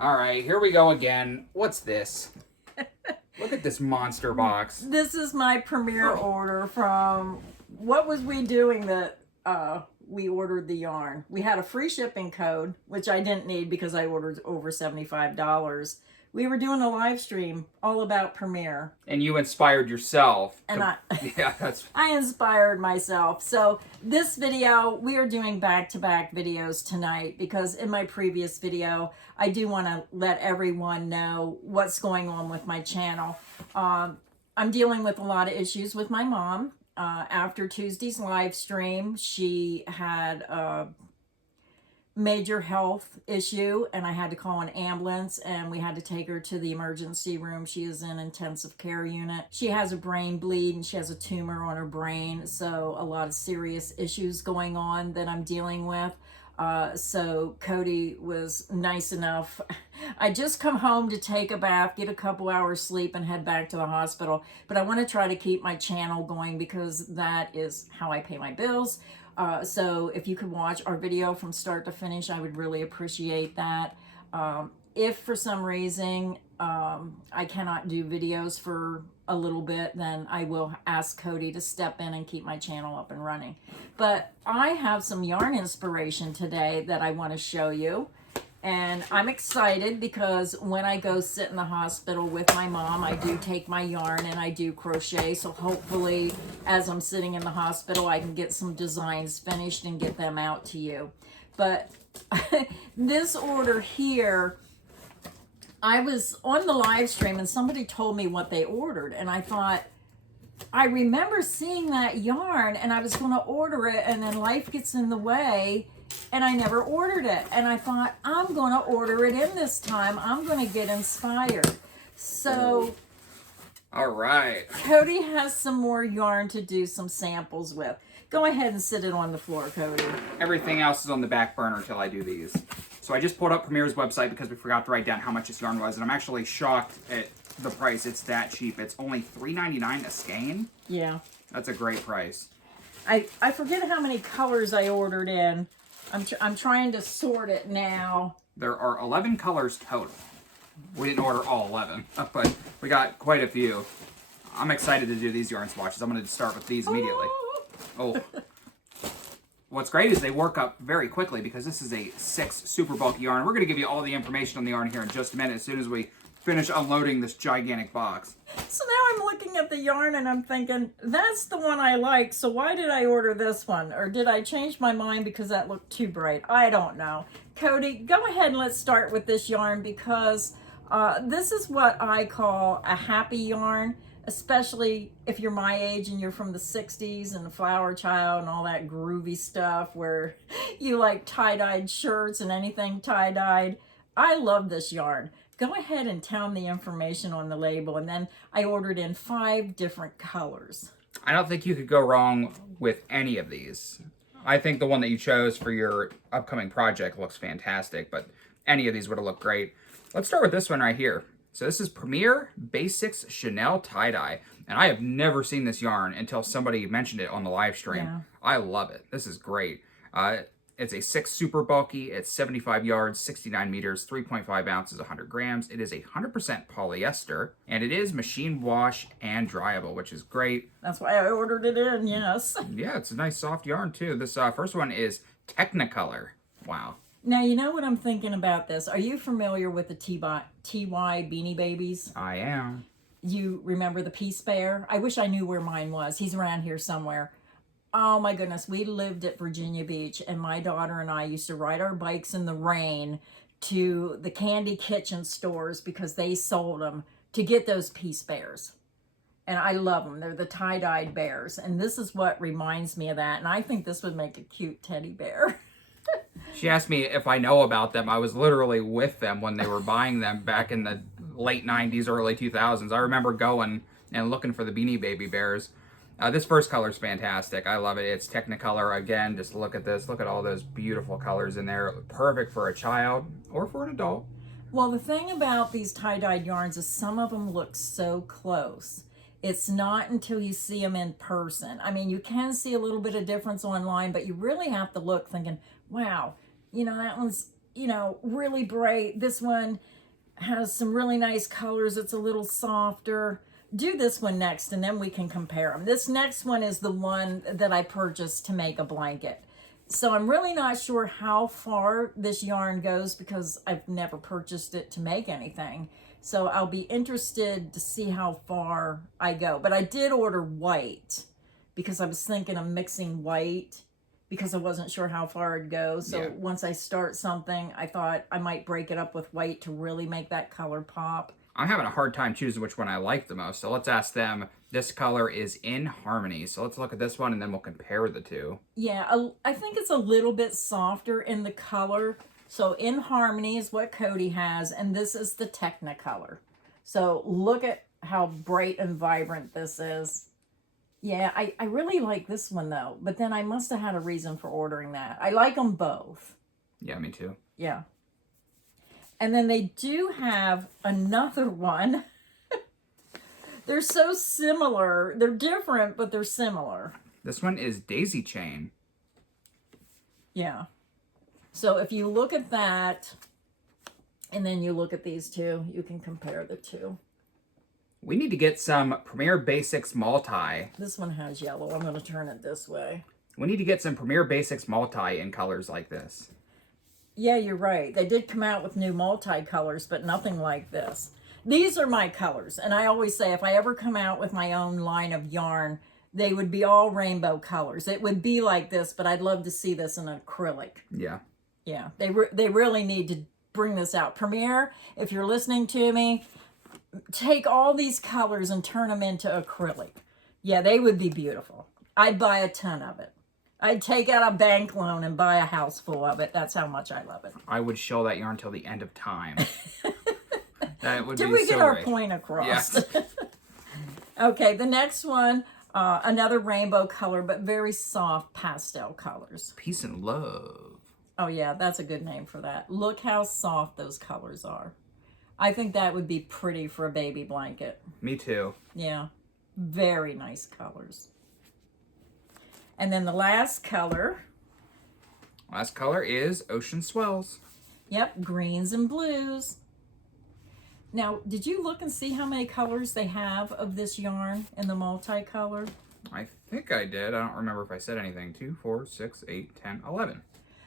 All right, here we go again. What's this? Look at this monster box. This is my premiere order from, what was we doing that we ordered the yarn? We had a free shipping code, which I didn't need because I ordered over $75. We were doing a live stream all about Premiere. And you inspired yourself. And Yeah, that's... I inspired myself. So this video, we are doing back-to-back videos tonight because in my previous video, I do want to let everyone know what's going on with my channel. I'm dealing with a lot of issues with my mom. After Tuesday's live stream, she had a major health issue and I had to call an ambulance and we had to take her to the emergency room. She is in intensive care unit. She has a brain bleed and she has a tumor on her brain, so a lot of serious issues going on that I'm dealing with. So Cody was nice enough. I just come home to take a bath, get a couple hours sleep and head back to the hospital, but I want to try to keep my channel going because that is how I pay my bills. So if you could watch our video from start to finish, I would really appreciate that. If for some reason I cannot do videos for a little bit, then I will ask Cody to step in and keep my channel up and running. But I have some yarn inspiration today that I want to show you. And I'm excited because when I go sit in the hospital with my mom, I do take my yarn and I do crochet. So hopefully as I'm sitting in the hospital, I can get some designs finished and get them out to you. But this order here, I was on the live stream and somebody told me what they ordered. And I thought, I remember seeing that yarn and I was going to order it and then life gets in the way. And I never ordered it. And I thought, I'm going to order it in this time. I'm going to get inspired. So, all right. Cody has some more yarn to do some samples with. Go ahead and sit it on the floor, Cody. Everything else is on the back burner until I do these. So I just pulled up Premiere's website because we forgot to write down how much this yarn was. And I'm actually shocked at the price. It's that cheap. It's only $3.99 a skein. Yeah. That's a great price. I forget how many colors I ordered in. I'm trying to sort it now. There are 11 colors total. We didn't order all 11, but we got quite a few. I'm excited to do these yarn swatches. I'm going to start with these immediately. Oh. What's great is they work up very quickly because this is a 6 super bulky yarn. We're going to give you all the information on the yarn here in just a minute as soon as we finish unloading this gigantic box. So now I'm looking at the yarn and I'm thinking, that's the one I like, so why did I order this one? Or did I change my mind because that looked too bright? I don't know. Cody, go ahead and let's start with this yarn because this is what I call a happy yarn, especially if you're my age and you're from the 60s and the Flower Child and all that groovy stuff where you like tie-dyed shirts and anything tie-dyed. I love this yarn. Go ahead and tell them the information on the label, and then I ordered in 5 different colors. I don't think you could go wrong with any of these. I think the one that you chose for your upcoming project looks fantastic, but any of these would have looked great. Let's start with this one right here. So this is Premiere Basics Chanel Tie-Dye, and I have never seen this yarn until somebody mentioned it on the live stream. Yeah. I love it. This is great. It's a 6 super bulky. It's 75 yards, 69 meters, 3.5 ounces, 100 grams. It is 100% polyester, and it is machine wash and dryable, which is great. That's why I ordered it in, yes. Yeah, it's a nice soft yarn, too. This first one is Technicolor. Wow. Now, you know what I'm thinking about this? Are you familiar with the TY Beanie Babies? I am. You remember the Peace Bear? I wish I knew where mine was. He's around here somewhere. Oh my goodness, we lived at Virginia Beach and my daughter and I used to ride our bikes in the rain to the Candy Kitchen stores because they sold them to get those Peace Bears. And I love them. They're the tie-dyed bears. And this is what reminds me of that. And I think this would make a cute teddy bear. She asked me if I know about them. I was literally with them when they were buying them back in the late 90s, early 2000s. I remember going and looking for the Beanie Baby Bears. This first color is fantastic. I love it. It's Technicolor. Again, just look at this. Look at all those beautiful colors in there. Perfect for a child or for an adult. Well, the thing about these tie-dyed yarns is some of them look so close. It's not until you see them in person. I mean, you can see a little bit of difference online, but you really have to look thinking, wow, you know, that one's you know, really bright. This one has some really nice colors. It's a little softer. Do this one next and then we can compare them. This next one is the one that I purchased to make a blanket. So I'm really not sure how far this yarn goes because I've never purchased it to make anything. So I'll be interested to see how far I go. But I did order white because I was thinking of mixing white because I wasn't sure how far it'd go. So once I start something, I thought I might break it up with white to really make that color pop. I'm having a hard time choosing which one I like the most. So let's ask them. This color is In Harmony. So let's look at this one and then we'll compare the two. Yeah, I think it's a little bit softer in the color. So In Harmony is what Cody has, and this is the Technicolor. So look at how bright and vibrant this is. Yeah, I really like this one though, but then I must have had a reason for ordering that. I like them both. Yeah, me too. Yeah. And then they do have another one. They're so similar. They're different, but they're similar. This one is Daisy Chain. Yeah. So if you look at that, and then you look at these two, you can compare the two. We need to get some Premier Basics Multi. This one has yellow. I'm going to turn it this way. We need to get some Premier Basics Multi in colors like this. Yeah, you're right. They did come out with new multi-colors, but nothing like this. These are my colors, and I always say if I ever come out with my own line of yarn, they would be all rainbow colors. It would be like this, but I'd love to see this in acrylic. Yeah. Yeah, they really need to bring this out. Premier, if you're listening to me, take all these colors and turn them into acrylic. Yeah, they would be beautiful. I'd buy a ton of it. I'd take out a bank loan and buy a house full of it. That's how much I love it. I would show that yarn till the end of time. That would Did be we get so our great. point across? Yes. Okay, the next one, another rainbow color, but very soft pastel colors. Peace and Love. Oh yeah, that's a good name for that. Look how soft those colors are. I think that would be pretty for a baby blanket. Me too. Yeah, very nice colors. And then the last color. Last color is Ocean Swells. Yep, greens and blues. Now, did you look and see how many colors they have of this yarn in the multicolor? I think I did. I don't remember if I said anything. 2, 4, 6, 8, 10, 11.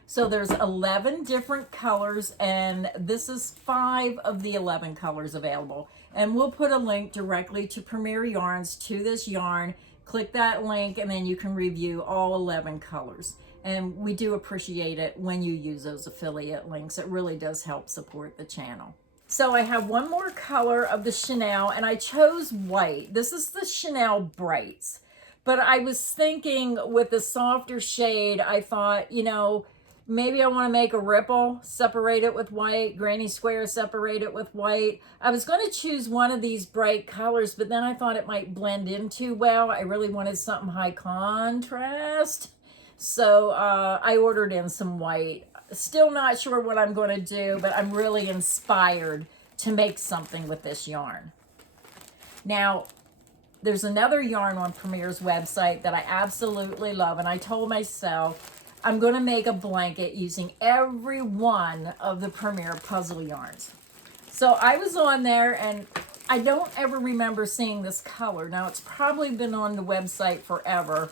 So there's 11 different colors, and this is 5 of the 11 colors available. And we'll put a link directly to Premier Yarns to this yarn. Click that link, and then you can review all 11 colors. And we do appreciate it when you use those affiliate links. It really does help support the channel. So I have one more color of the Chanel, and I chose white. This is the Chanel Brights. But I was thinking with the softer shade, I thought, you know, maybe I want to make a ripple, separate it with white, granny square, separate it with white. I was going to choose one of these bright colors, but then I thought it might blend in too well. I really wanted something high contrast. So I ordered in some white. Still not sure what I'm going to do, but I'm really inspired to make something with this yarn. Now, there's another yarn on Premier's website that I absolutely love, and I told myself I'm going to make a blanket using every one of the Premier puzzle yarns. So I was on there, and I don't ever remember seeing this color. Now, it's probably been on the website forever.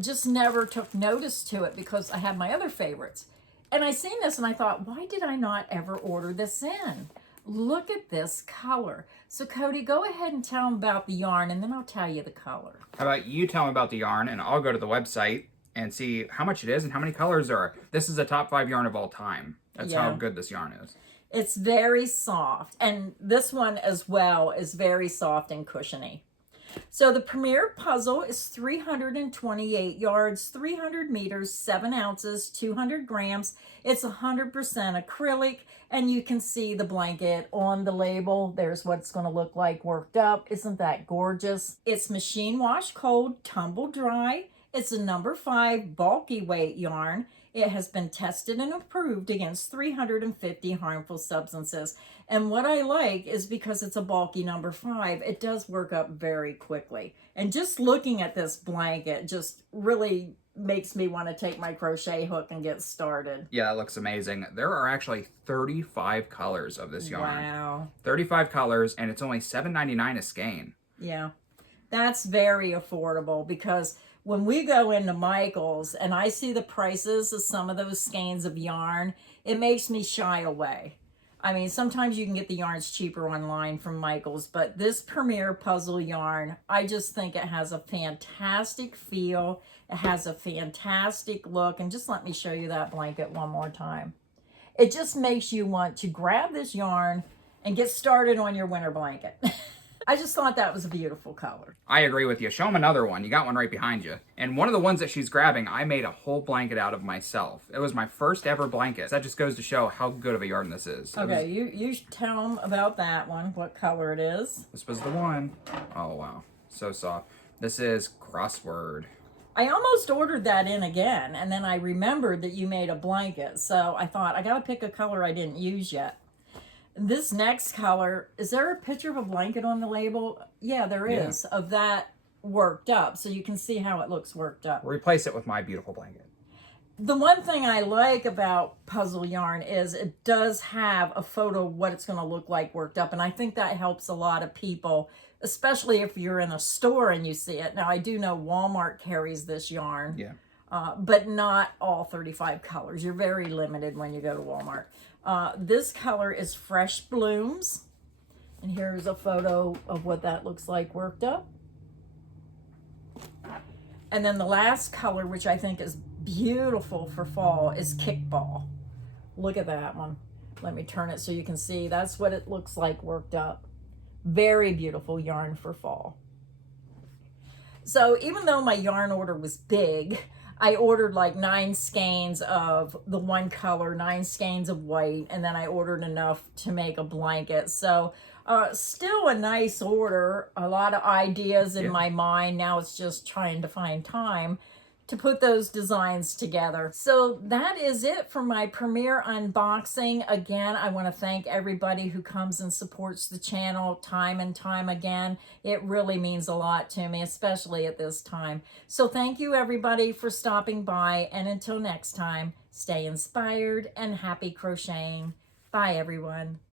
Just never took notice to it because I had my other favorites. And I seen this and I thought, why did I not ever order this in? Look at this color. So Cody, go ahead and tell them about the yarn, and then I'll tell you the color. How about you tell them about the yarn, and I'll go to the website and see how much it is and how many colors there are. This is a top 5 yarn of all time. That's how good this yarn is. It's very soft, and this one as well is very soft and cushiony. So the Premier puzzle is 328 yards, 300 meters, 7 ounces, 200 grams. It's 100% acrylic, and you can see the blanket on the label. There's what it's going to look like worked up. Isn't that gorgeous? It's machine wash cold, tumble dry. It's a number 5 bulky weight yarn. It has been tested and approved against 350 harmful substances. And what I like is because it's a bulky number 5, it does work up very quickly. And just looking at this blanket just really makes me want to take my crochet hook and get started. Yeah, that looks amazing. There are actually 35 colors of this yarn. Wow. 35 colors, and it's only $7.99 a skein. Yeah, that's very affordable, because when we go into Michael's and I see the prices of some of those skeins of yarn, it makes me shy away. I mean, sometimes you can get the yarns cheaper online from Michael's, but this Premier Puzzle yarn, I just think it has a fantastic feel. It has a fantastic look. And just let me show you that blanket one more time. It just makes you want to grab this yarn and get started on your winter blanket. I just thought that was a beautiful color. I agree with you. Show them another one. You got one right behind you. And one of the ones that she's grabbing, I made a whole blanket out of myself. It was my first ever blanket. That just goes to show how good of a yarn this is. Okay, you tell them about that one, what color it is. This was the one. Oh, wow. So soft. This is Crossword. I almost ordered that in again, and then I remembered that you made a blanket. So I thought, I got to pick a color I didn't use yet. This next color, is there a picture of a blanket on the label? Yeah, there is, of that worked up. So you can see how it looks worked up. Replace it with my beautiful blanket. The one thing I like about puzzle yarn is it does have a photo of what it's going to look like worked up. And I think that helps a lot of people, especially if you're in a store and you see it. Now, I do know Walmart carries this yarn. Yeah. But not all 35 colors. You're very limited when you go to Walmart. This color is Fresh Blooms. And here's a photo of what that looks like worked up. And then the last color, which I think is beautiful for fall, is Kickball. Look at that one. Let me turn it so you can see. That's what it looks like worked up. Very beautiful yarn for fall. So even though my yarn order was big, I ordered like 9 skeins of the one color, 9 skeins of white, and then I ordered enough to make a blanket. So still a nice order, a lot of ideas in my mind. Now it's just trying to find time to put those designs together. So that is it for my premiere unboxing. Again, I want to thank everybody who comes and supports the channel time and time again. It really means a lot to me, especially at this time. So thank you everybody for stopping by, and until next time, stay inspired and happy crocheting. Bye everyone.